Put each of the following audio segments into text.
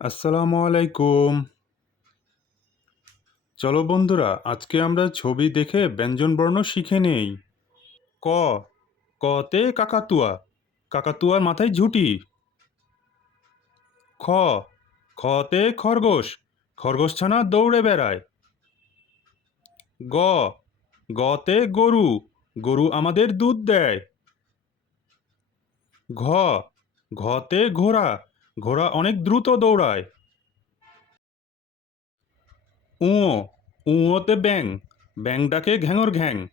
আসসালামু আলাইকুম। চলো বন্ধুরা, আজকে আমরা ছবি দেখে ব্যঞ্জনবর্ণ শিখে নেই। ক, কতে কাকাতুয়া, কাকাতুয়ার মাথায় ঝুঁটি। খ, খতে খরগোশ খরগোশ ছানা দৌড়ে বেড়ায়। গ, গতে গরু গরু আমাদের দুধ দেয়। ঘ, ঘতে ঘোড়া ঘোড়া অনেক দ্রুত দৌড়ায়। উঁ উঁতে ব্যাং ব্যাং ডাকে ঘ্যাঙর ঘ্যাং।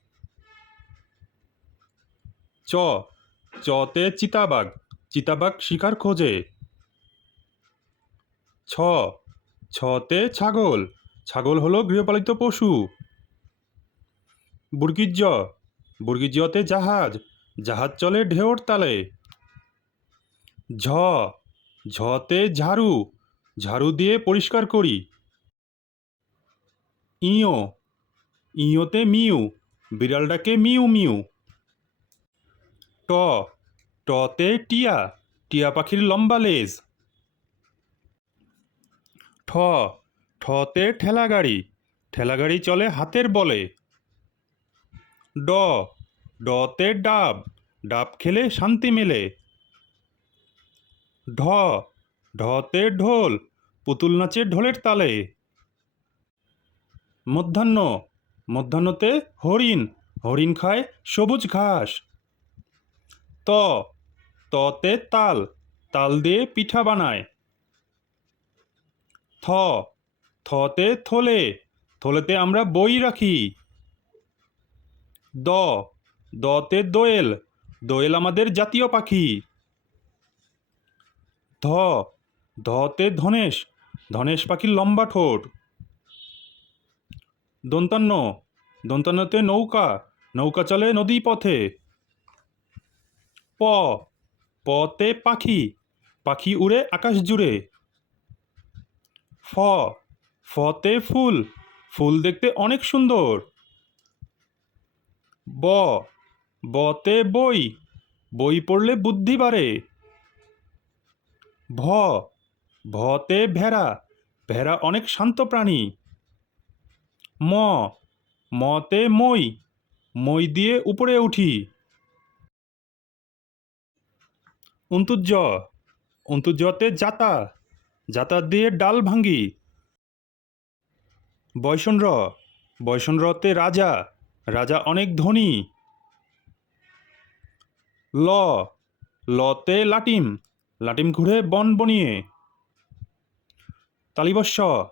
চ, চতে চিতাবাঘ চিতাবাঘ শিকার খোঁজে। ছ, ছতে ছাগল ছাগল হলো গৃহপালিত পশু। বুর্গিজ বুর্গিজতে জাহাজ জাহাজ চলে ঢেউর তালে। ঝ ঝতে ঝাড়ু ঝাড়ু দিয়ে পরিষ্কার করি। ইঁয়ো, ইঁয়োতে মিউ বিড়াল ডাকে মিউ মিউ। ট, টতে টিয়া টিয়া পাখির লম্বা লেজ। ঠ, ঠতে ঠেলা গাড়ি ঠেলা গাড়ি চলে হাতের বলে। ড, ডতে ডাব ডাব খেলে শান্তি মেলে। ঢ, ঢতে ঢোল, পুতুল নাচে ঢোলের তালে। মধ্যাহ্ন, মধ্যাহ্নতে হরিণ হরিণ খায় সবুজ ঘাস। ত, ততে তাল তাল দিয়ে পিঠা বানায়। থ, থতে থলে, থলেতে আমরা বই রাখি। দ, দতে দোয়েল দোয়েল আমাদের জাতীয় পাখি। ধ ধতে ধনেশ ধনেশ পাখির লম্বা ঠোঁট। দন্তান্ন, দন্তান্নতে নৌকা নৌকা চলে নদী পথে। প, পতে পাখি পাখি উড়ে আকাশ জুড়ে। ফ, ফতে ফুল ফুল দেখতে অনেক সুন্দর। ব, বতে বই বই পড়লে বুদ্ধি বাড়ে। ভ। ভতে ভেড়া। ভেড়া অনেক শান্ত প্রাণী। ম। মতে মই। মই দিয়ে উপরে উঠি। অন্তুজ অন্তুজতে জাতা জাতা দিয়ে ডাল ভাঙ্গি। বয়সনর বয়সনরতে রাজা। রাজা অনেক ধনী। ল। লতে লাটিম। লাটিম ঘুরে বন বনিয়ে। তালিবস্য,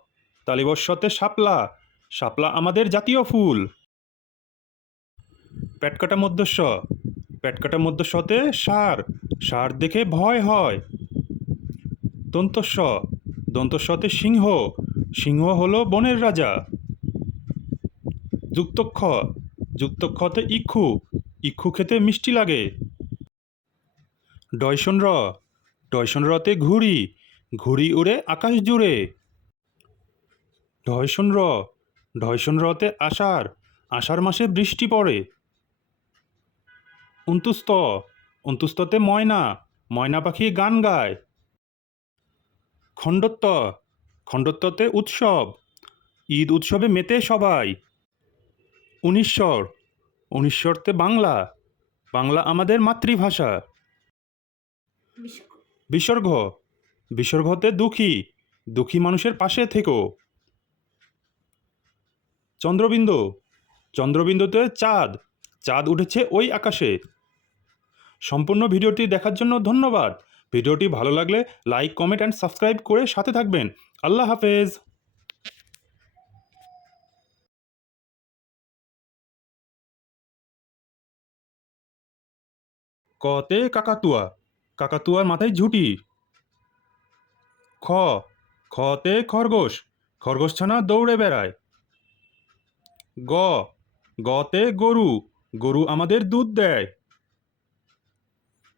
তালিবস্যতে শাপলা শাপলা আমাদের জাতীয় ফুল। পেটকাটা মধ্যস্য, পেটকাটা মধ্যস্যতে সার সার দেখে ভয় হয়। দন্তস্ব দন্তস্বতে সিংহ সিংহ হলো বনের রাজা। যুক্তক্ষ, যুক্তক্ষতে ইক্ষু ইক্ষু খেতে মিষ্টি লাগে। ডয়সন র ডয়সন রতে ঘুড়ি ঘুড়ি উড়ে আকাশ জুড়ে। ঢয়সন র ঢয়সন রতে আষাঢ় আষাঢ় মাসে বৃষ্টি পড়ে। অন্তুস্ত অন্তুস্ততে ময়না ময়না পাখি গান গায়। খণ্ডত্ব, খণ্ডত্বতে উৎসব, ঈদ উৎসবে মেতে সবাই। উনিশ্বর, উনিশ্বরতে বাংলা বাংলা আমাদের মাতৃভাষা। বিসর্গ। বিসর্গতে দুঃখী। দুঃখী মানুষের পাশে থেকো। চন্দ্রবিন্দু। চন্দ্রবিন্দুতে চাঁদ। চাঁদ উঠেছে ওই আকাশে। সম্পূর্ণ ভিডিওটি দেখার জন্য ধন্যবাদ। ভিডিওটি ভালো লাগলে লাইক, কমেন্ট অ্যান্ড সাবস্ক্রাইব করে সাথে থাকবেন। আল্লাহ হাফেজ। কতে কাকাতুয়া। কাকাতুয়ার মাথায় ঝুঁটি। খ, খতে খরগোশ খরগোশ ছানা দৌড়ে বেড়ায়। গ, গতে গরু গরু আমাদের দুধ দেয়।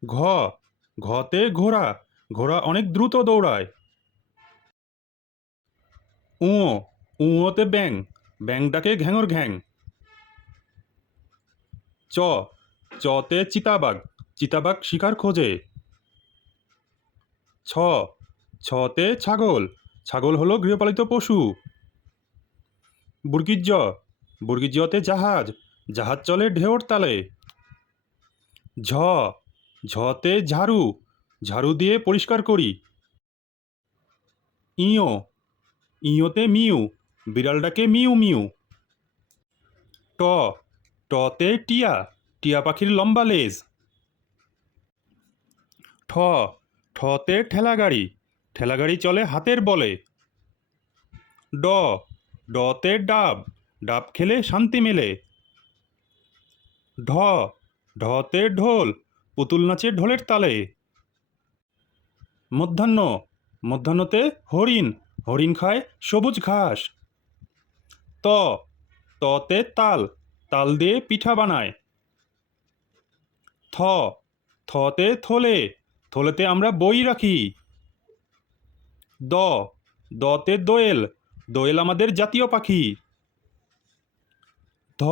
ঘ, ঘতে ঘোড়া ঘোড়া অনেক দ্রুত দৌড়ায়। উঁ উঁতে ব্যাং ব্যাং ডাকে ঘ্যাঙর ঘ্যাং। চ, চতে চিতাবাঘ চিতাবাঘ শিকার খোঁজে। ছ, ছতে ছাগল। ছাগল হলো গৃহপালিত পশু। বুর্গিজ বুর্গিজতে জাহাজ। জাহাজ চলে ঢেউর তালে। ঝ, ঝতে ঝাড়ু। ঝাড়ু দিয়ে পরিষ্কার করি। ইঁয়ো, ইঁয়োতে মিউ। বিড়ালটাকে মিউ মিউ। ট, টতে টিয়া। টিয়া পাখির লম্বা লেজ। ঠ ঠতে ঠেলাগাড়ি ঠেলাগাড়ি চলে হাতের বলে। ড, ডতে ডাব ডাব খেলে শান্তি মেলে। ঢ, ঢতে ঢোল, পুতুল নাচে ঢোলের তালে। মধ্যাহ্ন, মধ্যাহ্নতে হরিণ হরিণ খায় সবুজ ঘাস। ত, ততে তাল তাল দিয়ে পিঠা বানায়। থ, থতে থলে থলেতে আমরা বই রাখি। দ, দতে দোয়েল দোয়েল আমাদের জাতীয় পাখি। ধ,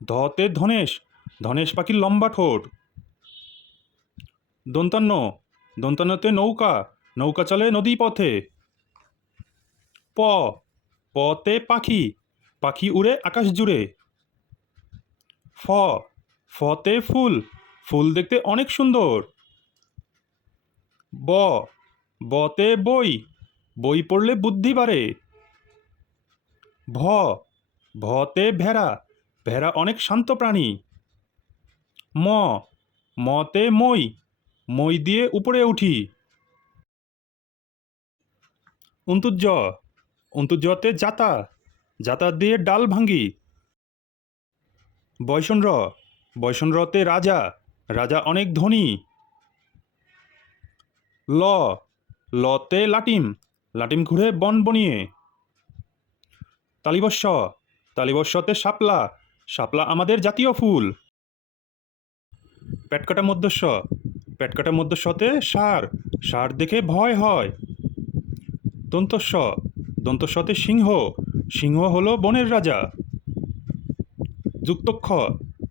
ধতে ধনেশ ধনেশ পাখির লম্বা ঠোঁট। দন্তান্ন, দন্তান্নতে নৌকা নৌকা চলে নদী পথে। প, পতে পাখি পাখি উড়ে আকাশ জুড়ে। ফ, ফতে ফুল ফুল দেখতে অনেক সুন্দর। ব, বতে বই বই পড়লে বুদ্ধি বাড়ে। ভ, ভতে ভেড়া ভেড়া অনেক শান্ত প্রাণী। ম, মতে মই মই দিয়ে উপরে উঠি। অন্তুজ অন্তুজতে জাতা জাতা দিয়ে ডাল ভাঙ্গি। বয়সন র বয়সন রতে রাজা রাজা অনেক ধনী। ল, লতে লাটিম লাটিম ঘুরে বন বনিয়ে। তালিবস্য, তালিবস্যতে শাপলা শাপলা আমাদের জাতীয় ফুল। পেটকাটা মধ্যস্য পেটকাটা মধ্যস্যতে সার সার দেখে ভয় হয়। দন্তস্ব দন্তস্বতে সিংহ সিংহ হলো বনের রাজা। যুক্তক্ষ,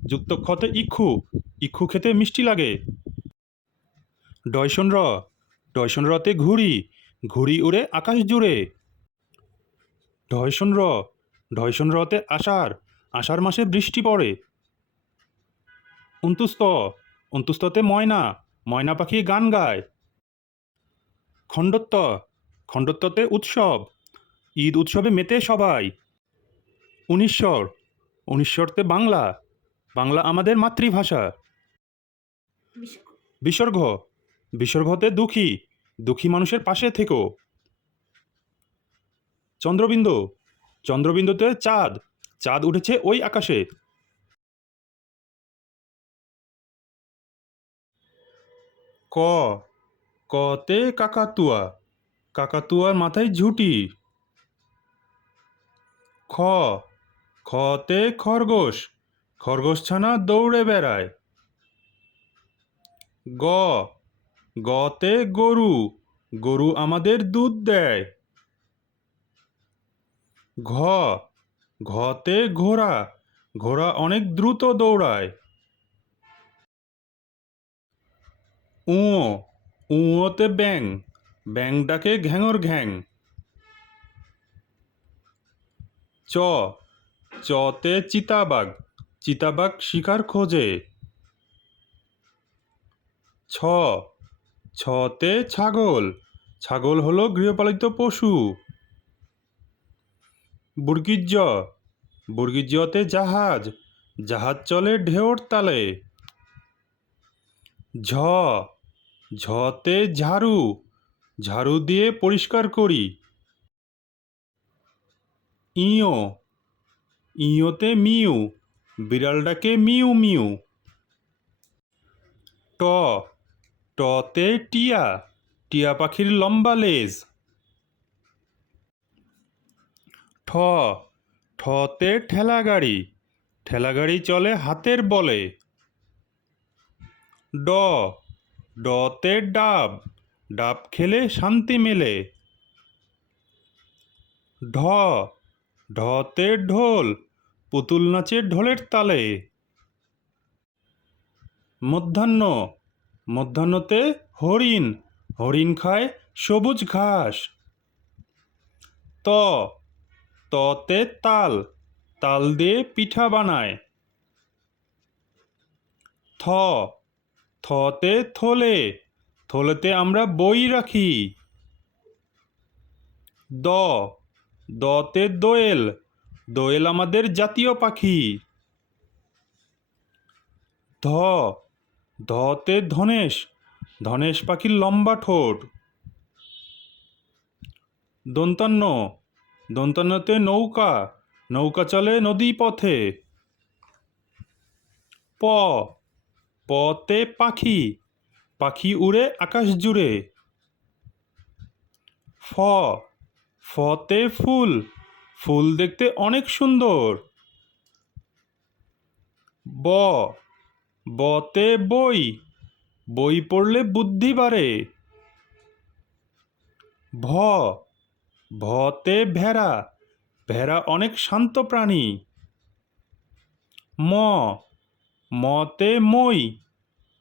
যুক্তক্ষতে ইক্ষু ইক্ষু খেতে মিষ্টি লাগে। ডয়সন র ডয়সন রতে ঘুড়ি ঘুড়ি উড়ে আকাশ জুড়ে। ঢয়সন র ঢয়সন রতে আষাঢ় আষাঢ় মাসে বৃষ্টি পড়ে। অন্তুস্ত অন্তুস্ততে ময়না ময়না পাখি গান গায়। খণ্ডত্ব খণ্ডত্বতে উৎসব ঈদ উৎসবে মেতে সবাই। উনিশ্বর উনিশ্বরতে বাংলা বাংলা আমাদের মাতৃভাষা। বিসর্গ বিসর্গতে দুঃখী দুঃখী মানুষের পাশে থেকো। চন্দ্রবিন্দু চন্দ্রবিন্দুতে চাঁদ চাঁদ উঠেছে ওই আকাশে। ক কতে কাকাতুয়া, কাকাতুয়ার মাথায় ঝুটি। খ খতে খরগোশ খরগোশ ছানা দৌড়ে বেড়ায়। গ গতে গরু গরু আমাদের দুধ দেয়। ঘ, ঘতে ঘোড়া ঘোড়া অনেক দ্রুত দৌড়ায়। উঁ উঁতে ব্যাং ব্যাং ডাকে ঘ্যাঙর ঘ্যাং। চ, চতে চিতাবাঘ চিতাবাঘ শিকার খোঁজে। ছ ছতে ছাগল। ছাগল হলো গৃহপালিত পশু। বুর্গিজ্য। বুর্গিজ্যতে জাহাজ। জাহাজ চলে ঢেউর তালে। ঝ। ঝতে ঝাড়ু। ঝাড়ু দিয়ে পরিষ্কার করি। ইঁয়ো। ইঁয়োতে মিউ। বিড়াল ডাকে মিউ মিউ। ট। টতে টিয়া টিয়া পাখির লম্বা লেজ। ঠ, ঠতে ঠেলাগাড়ি ঠেলাগাড়ি চলে হাতের বলে। ড, ডতে ডাব ডাব খেলে শান্তি মেলে। ঢ, ঢতে ঢোল, পুতুল নাচে ঢোলের তালে। মধ্যাহ্ন মধ্যাহ্নতে হরিণ হরিণ খায় সবুজ ঘাস। ত, ততে তাল তাল দিয়ে পিঠা বানায়। থ, থতে থলে, থলেতে আমরা বই রাখি। দ, দতে দোয়েল দোয়েল আমাদের জাতীয় পাখি। ধ ধতে ধনেশ ধনেশ পাখির লম্বা ঠোঁট। দন্তান্ন, দন্তান্নতে নৌকা নৌকা চলে নদী পথে। প, পতে পাখি পাখি উড়ে আকাশ জুড়ে। ফ, ফতে ফুল ফুল দেখতে অনেক সুন্দর। ব বতে বই বই পড়লে বুদ্ধি বাড়ে। ভ, ভতে ভেড়া ভেড়া অনেক শান্ত প্রাণী। ম, মতে মই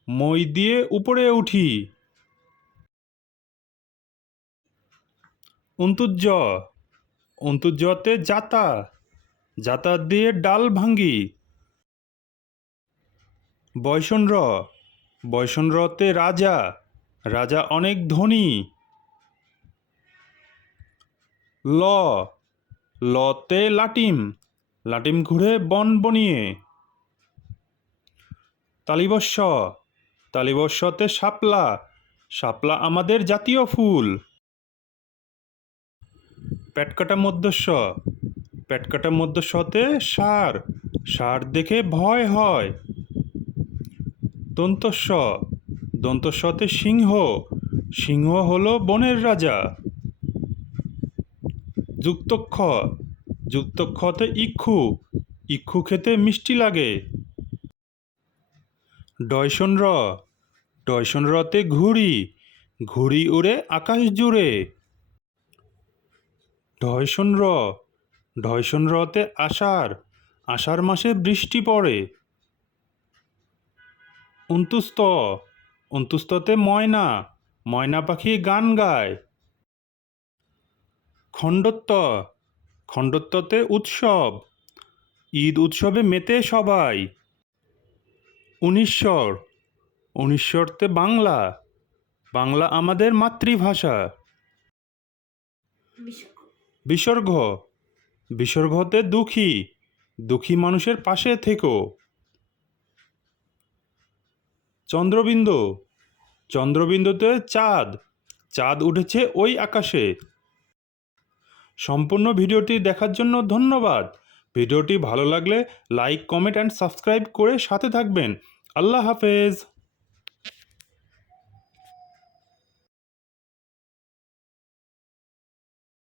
মই দিয়ে উপরে উঠি। অন্তুজ অন্তুজতে জাতা জাতা দিয়ে ডাল ভাঙ্গি। বয়সনর বয়সনরতে রাজা রাজা অনেক ধনী। ল, লতে লাটিম লাটিম ঘুরে বন বনিয়ে। তালিবস্য, তালিবস্যতে শাপলা শাপলা আমাদের জাতীয় ফুল। পেটকাটা মধ্যস্ব পেটকাটা মধ্যস্বতে সার সার দেখে ভয় হয়। দন্তস্ব। দন্তস্বতে সিংহ। সিংহ হলো বনের রাজা। যুক্তক্ষ। যুক্তক্ষতে ইক্ষু। ইক্ষু খেতে মিষ্টি লাগে। ডয়সন র ডয়সন রতে ঘুড়ি। ঘুড়ি উড়ে আকাশ জুড়ে। ঢয়সন র ঢয়সন রতে আষাঢ়। আষাঢ় মাসে বৃষ্টি পড়ে। অন্তুস্ত অন্তুস্ততে ময়না ময়না পাখি গান গায়। খণ্ডত্ব খণ্ডত্বতে উৎসব ঈদ উৎসবে মেতে সবাই। উনিশ্বর উনিশ্বরতে বাংলা বাংলা আমাদের মাতৃভাষা। বিসর্গ বিসর্গতে দুঃখী দুঃখী মানুষের পাশে থেকো। চন্দ্রবিন্দু। চন্দ্রবিন্দুতে চাঁদ। চাঁদ উঠেছে ওই আকাশে। সম্পূর্ণ ভিডিওটি দেখার জন্য ধন্যবাদ। ভিডিওটি ভালো লাগলে লাইক, কমেন্ট অ্যান্ড সাবস্ক্রাইব করে সাথে থাকবেন। আল্লাহ হাফেজ।